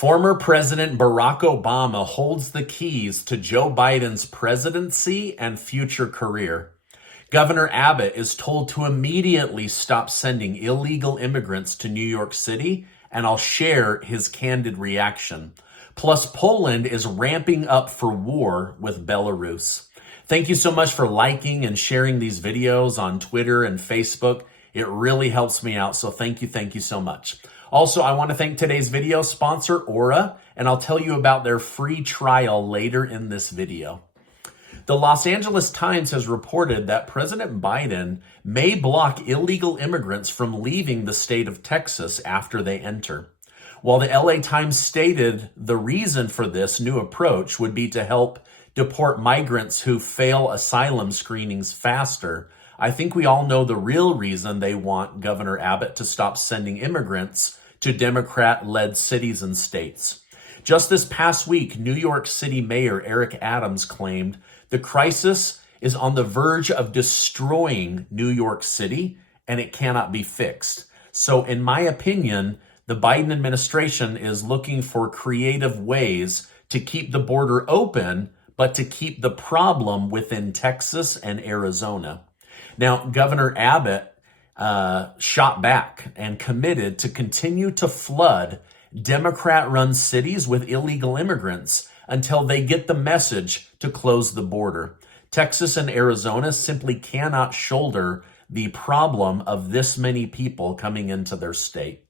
Former President Barack Obama holds the keys to Joe Biden's presidency and future career. Governor Abbott is told to immediately stop sending illegal immigrants to New York City, and I'll share his candid reaction. Plus, Poland is ramping up for war with Belarus. Thank you so much for liking and sharing these videos on Twitter and Facebook. It really helps me out, so thank you so much. Also, I want to thank today's video sponsor, Aura, and I'll tell you about their free trial later in this video. The Los Angeles Times has reported that President Biden may block illegal immigrants from leaving the state of Texas after they enter. While the LA Times stated the reason for this new approach would be to help deport migrants who fail asylum screenings faster, I think we all know the real reason they want Governor Abbott to stop sending immigrants to Democrat-led cities and states. Just this past week, New York City Mayor Eric Adams claimed the crisis is on the verge of destroying New York City and it cannot be fixed. So in my opinion, the Biden administration is looking for creative ways to keep the border open, but to keep the problem within Texas and Arizona. Now, Governor Abbott shot back and committed to continue to flood Democrat-run cities with illegal immigrants until they get the message to close the border. Texas and Arizona simply cannot shoulder the problem of this many people coming into their state.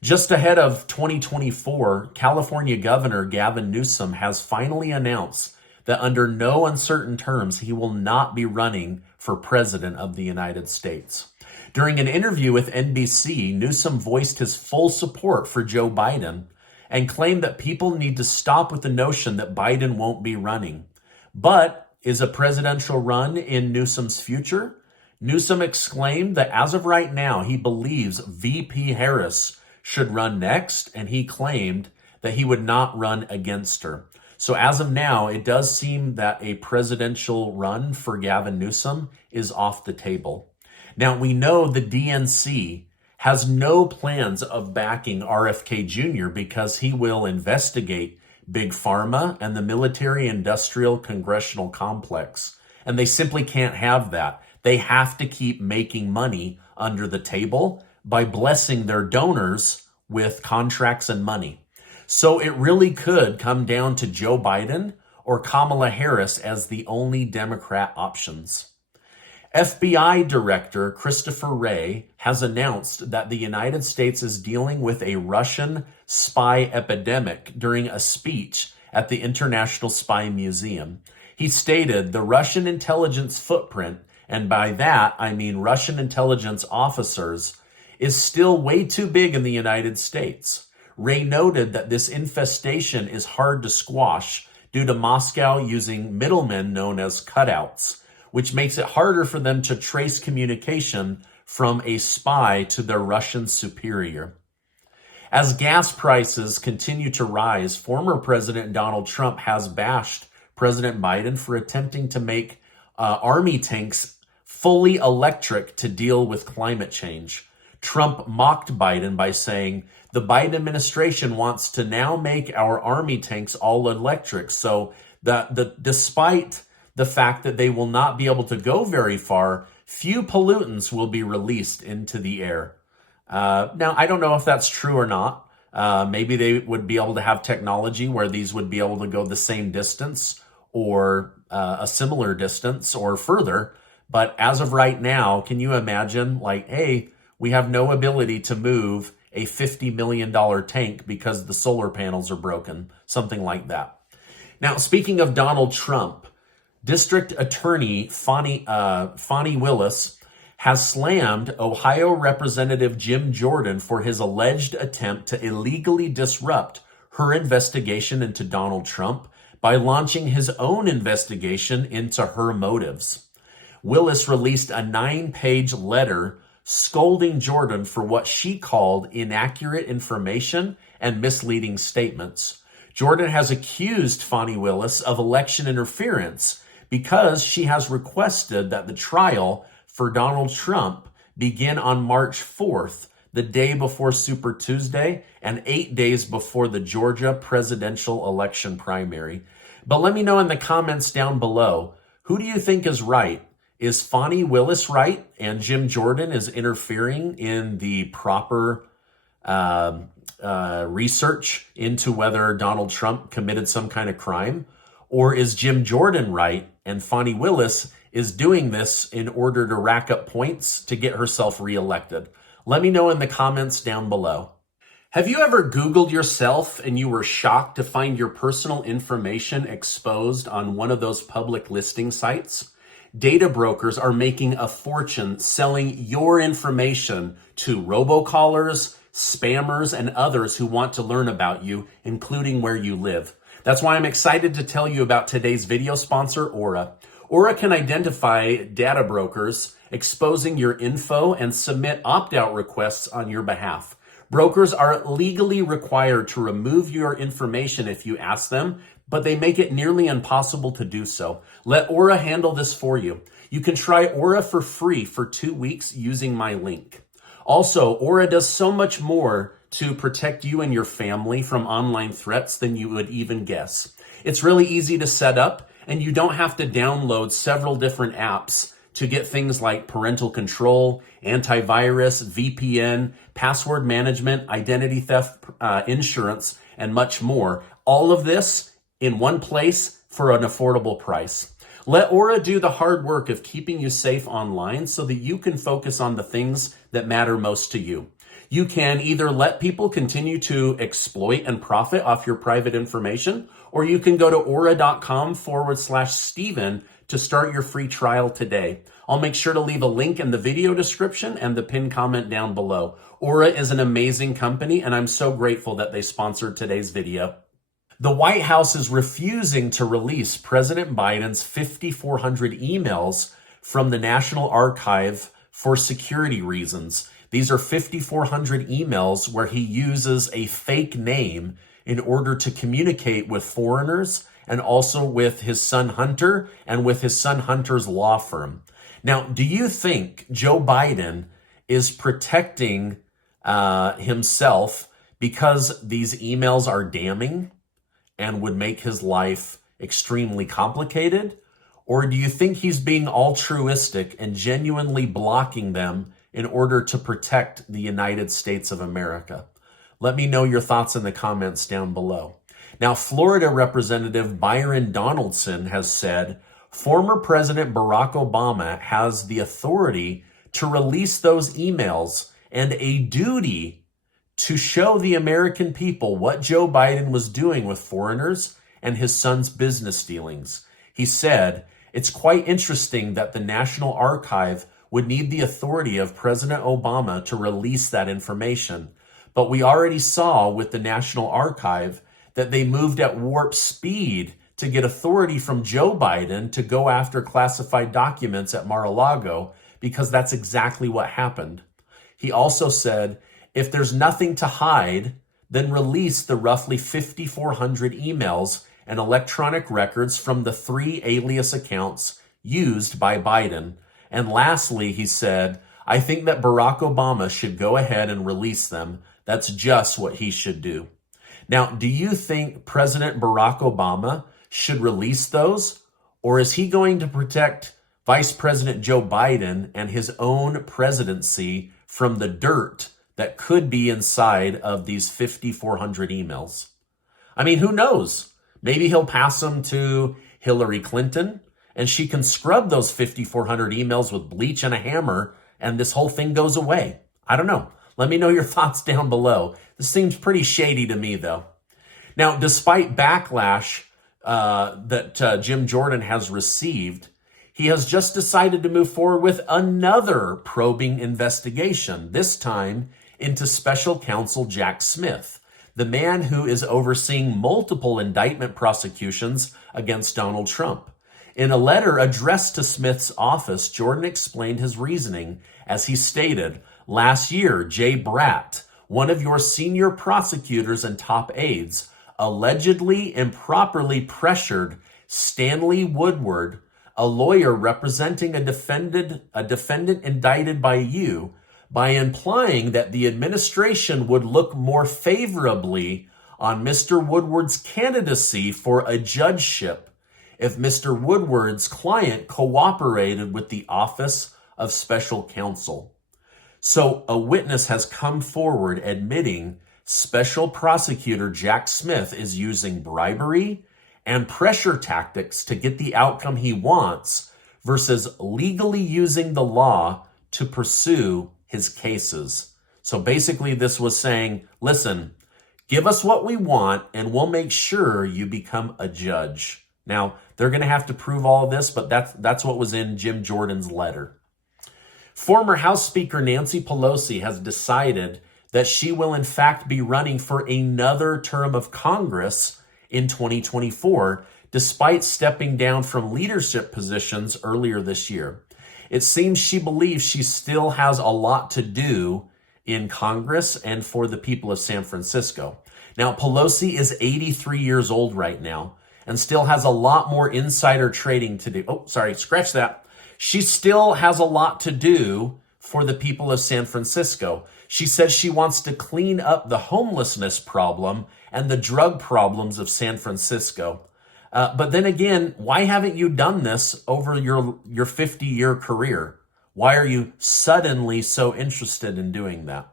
Just ahead of 2024, California Governor Gavin Newsom has finally announced that under no uncertain terms, he will not be running for president of the United States. During an interview with NBC, Newsom voiced his full support for Joe Biden and claimed that people need to stop with the notion that Biden won't be running. But is a presidential run in Newsom's future? Newsom exclaimed that as of right now, he believes VP Harris should run next, and he claimed that he would not run against her. So as of now, it does seem that a presidential run for Gavin Newsom is off the table. Now, we know the DNC has no plans of backing RFK Jr. because he will investigate Big Pharma and the military-industrial congressional complex. And they simply can't have that. They have to keep making money under the table by blessing their donors with contracts and money. So it really could come down to Joe Biden or Kamala Harris as the only Democrat options. FBI Director Christopher Wray has announced that the United States is dealing with a Russian spy epidemic during a speech at the International Spy Museum. He stated the Russian intelligence footprint, and by that I mean Russian intelligence officers, is still way too big in the United States. Wray noted that this infestation is hard to squash due to Moscow using middlemen known as cutouts, which makes it harder for them to trace communication from a spy to their Russian superior. As gas prices continue to rise, former President Donald Trump has bashed President Biden for attempting to make army tanks fully electric to deal with climate change. Trump mocked Biden by saying, the Biden administration wants to now make our army tanks all electric, so despite the fact that they will not be able to go very far, few pollutants will be released into the air. Now, I don't know if that's true or not. Maybe they would be able to have technology where these would be able to go the same distance or a similar distance or further. But as of right now, can you imagine, like, hey, we have no ability to move a $50 million tank because the solar panels are broken, something like that. Now, speaking of Donald Trump, District Attorney Fani Willis has slammed Ohio Representative Jim Jordan for his alleged attempt to illegally disrupt her investigation into Donald Trump by launching his own investigation into her motives. Willis released a 9-page letter scolding Jordan for what she called inaccurate information and misleading statements. Jordan has accused Fani Willis of election interference because she has requested that the trial for Donald Trump begin on March 4th, the day before Super Tuesday, and 8 days before the Georgia presidential election primary. But let me know in the comments down below, who do you think is right? Is Fani Willis right and Jim Jordan is interfering in the proper research into whether Donald Trump committed some kind of crime? Or is Jim Jordan right and Fani Willis is doing this in order to rack up points to get herself reelected? Let me know in the comments down below. Have you ever Googled yourself and you were shocked to find your personal information exposed on one of those public listing sites? Data brokers are making a fortune selling your information to robocallers, spammers, and others who want to learn about you, including where you live. That's why I'm excited to tell you about today's video sponsor, Aura. Aura can identify data brokers exposing your info and submit opt-out requests on your behalf. Brokers are legally required to remove your information if you ask them, but they make it nearly impossible to do so. Let Aura handle this for you. You can try Aura for free for 2 weeks using my link. Also, Aura does so much more to protect you and your family from online threats than you would even guess. It's really easy to set up, and you don't have to download several different apps to get things like parental control, antivirus, VPN, password management, identity theft, insurance, and much more. All of this in one place for an affordable price. Let Aura do the hard work of keeping you safe online so that you can focus on the things that matter most to you. You can either let people continue to exploit and profit off your private information, or you can go to aura.com/Stephen to start your free trial today. I'll make sure to leave a link in the video description and the pinned comment down below. Aura is an amazing company, and I'm so grateful that they sponsored today's video. The White House is refusing to release President Biden's 5,400 emails from the National Archive for security reasons. These are 5,400 emails where he uses a fake name in order to communicate with foreigners and also with his son Hunter and with his son Hunter's law firm. Now, do you think Joe Biden is protecting himself because these emails are damning and would make his life extremely complicated? Or do you think he's being altruistic and genuinely blocking them in order to protect the United States of America? Let me know your thoughts in the comments down below. Now, Florida Representative Byron Donaldson has said, former President Barack Obama has the authority to release those emails and a duty to show the American people what Joe Biden was doing with foreigners and his son's business dealings. He said, it's quite interesting that the National Archive would need the authority of President Obama to release that information. But we already saw with the National Archive that they moved at warp speed to get authority from Joe Biden to go after classified documents at Mar-a-Lago, because that's exactly what happened. He also said, if there's nothing to hide, then release the roughly 5,400 emails and electronic records from the 3 alias accounts used by Biden. And lastly, he said, I think that Barack Obama should go ahead and release them. That's just what he should do. Now, do you think President Barack Obama should release those? Or is he going to protect Vice President Joe Biden and his own presidency from the dirt that could be inside of these 5,400 emails? I mean, who knows? Maybe he'll pass them to Hillary Clinton, and she can scrub those 5,400 emails with bleach and a hammer, and this whole thing goes away. I don't know. Let me know your thoughts down below. This seems pretty shady to me, though. Now, despite backlash that Jim Jordan has received, he has just decided to move forward with another probing investigation, this time into special counsel Jack Smith, the man who is overseeing multiple indictment prosecutions against Donald Trump. In a letter addressed to Smith's office, Jordan explained his reasoning as he stated, last year, Jay Bratt, one of your senior prosecutors and top aides, allegedly improperly pressured Stanley Woodward, a lawyer representing a defendant indicted by you, by implying that the administration would look more favorably on Mr. Woodward's candidacy for a judgeship if Mr. Woodward's client cooperated with the Office of Special Counsel. So a witness has come forward admitting Special Prosecutor Jack Smith is using bribery and pressure tactics to get the outcome he wants versus legally using the law to pursue his cases. So basically this was saying, listen, give us what we want and we'll make sure you become a judge. Now, they're going to have to prove all of this, but that's what was in Jim Jordan's letter. Former House Speaker Nancy Pelosi has decided that she will in fact be running for another term of Congress in 2024, despite stepping down from leadership positions earlier this year. It seems she believes she still has a lot to do in Congress and for the people of San Francisco. Now, Pelosi is 83 years old right now and still has a lot more insider trading to do. Oh, sorry, scratch that. She still has a lot to do for the people of San Francisco. She says she wants to clean up the homelessness problem and the drug problems of San Francisco. But then again, why haven't you done this over your 50-year career? Why are you suddenly so interested in doing that?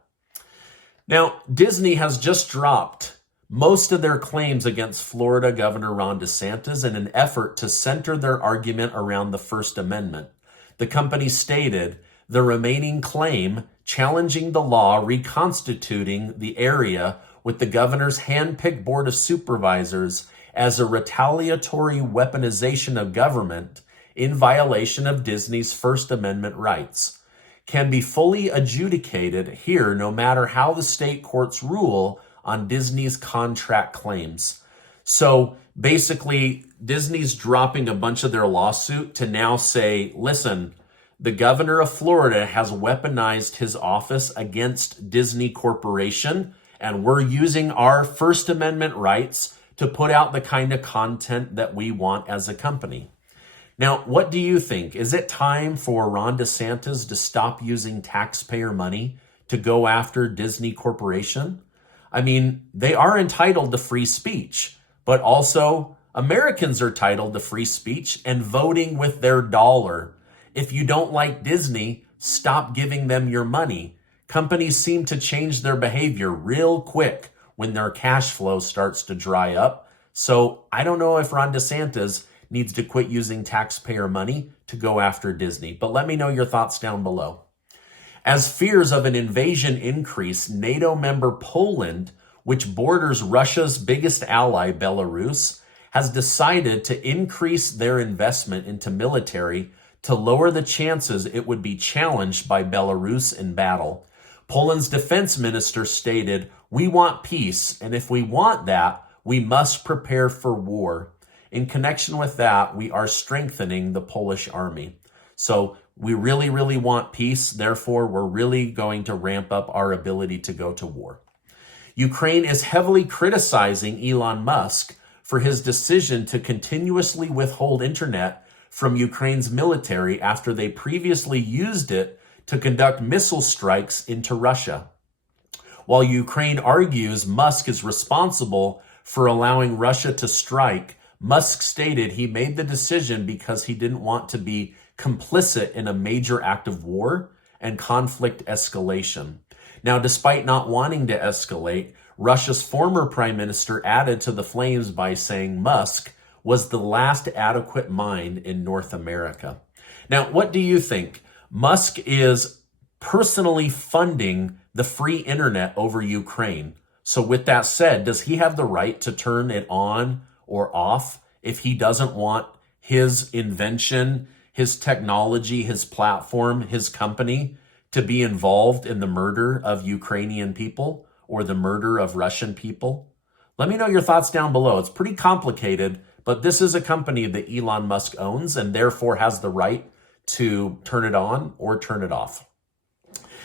Now, Disney has just dropped most of their claims against Florida Governor Ron DeSantis in an effort to center their argument around the First Amendment. The company stated the remaining claim challenging the law reconstituting the area with the governor's hand-picked board of supervisors as a retaliatory weaponization of government in violation of Disney's First Amendment rights can be fully adjudicated here no matter how the state courts rule on Disney's contract claims. So basically, Disney's dropping a bunch of their lawsuit to now say, listen, the governor of Florida has weaponized his office against Disney Corporation, and we're using our First Amendment rights to put out the kind of content that we want as a company. Now, what do you think? Is it time for Ron DeSantis to stop using taxpayer money to go after Disney Corporation? I mean, they are entitled to free speech, but also Americans are entitled to free speech and voting with their dollar. If you don't like Disney, stop giving them your money. Companies seem to change their behavior real quick when their cash flow starts to dry up. So I don't know if Ron DeSantis needs to quit using taxpayer money to go after Disney. But let me know your thoughts down below. As fears of an invasion increase, NATO member Poland, which borders Russia's biggest ally, Belarus, has decided to increase their investment into military to lower the chances it would be challenged by Belarus in battle. Poland's defense minister stated, "We want peace, and if we want that, we must prepare for war. In connection with that, we are strengthening the Polish army." So we really, really want peace. Therefore, we're really going to ramp up our ability to go to war. Ukraine is heavily criticizing Elon Musk for his decision to continuously withhold internet from Ukraine's military after they previously used it to conduct missile strikes into Russia. While Ukraine argues Musk is responsible for allowing Russia to strike, Musk stated he made the decision because he didn't want to be complicit in a major act of war and conflict escalation. Now, despite not wanting to escalate, Russia's former prime minister added to the flames by saying Musk was the last adequate mind in North America. Now, what do you think? Musk is personally funding the free internet over Ukraine. So with that said, does he have the right to turn it on or off if he doesn't want his invention, his technology, his platform, his company to be involved in the murder of Ukrainian people or the murder of Russian people? Let me know your thoughts down below. It's pretty complicated, but this is a company that Elon Musk owns and therefore has the right to turn it on or turn it off.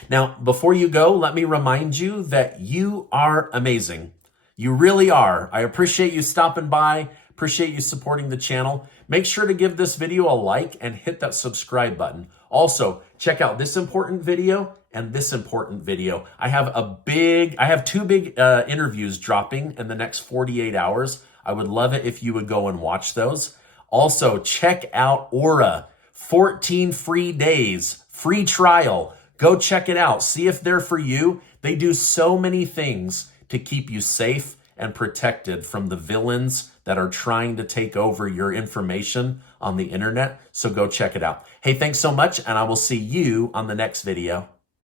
Now, before you go, let me remind you that you are amazing. You really are. I appreciate you stopping by. Appreciate you supporting the channel. Make sure to give this video a like and hit that subscribe button. Also, check out this important video and this important video. I have two big interviews dropping in the next 48 hours. I would love it if you would go and watch those. Also, check out Aura. 14 free days, free trial. Go check it out. See if they're for you. They do so many things to keep you safe and protected from the villains that are trying to take over your information on the internet. So go check it out. Hey, thanks so much, and I will see you on the next video.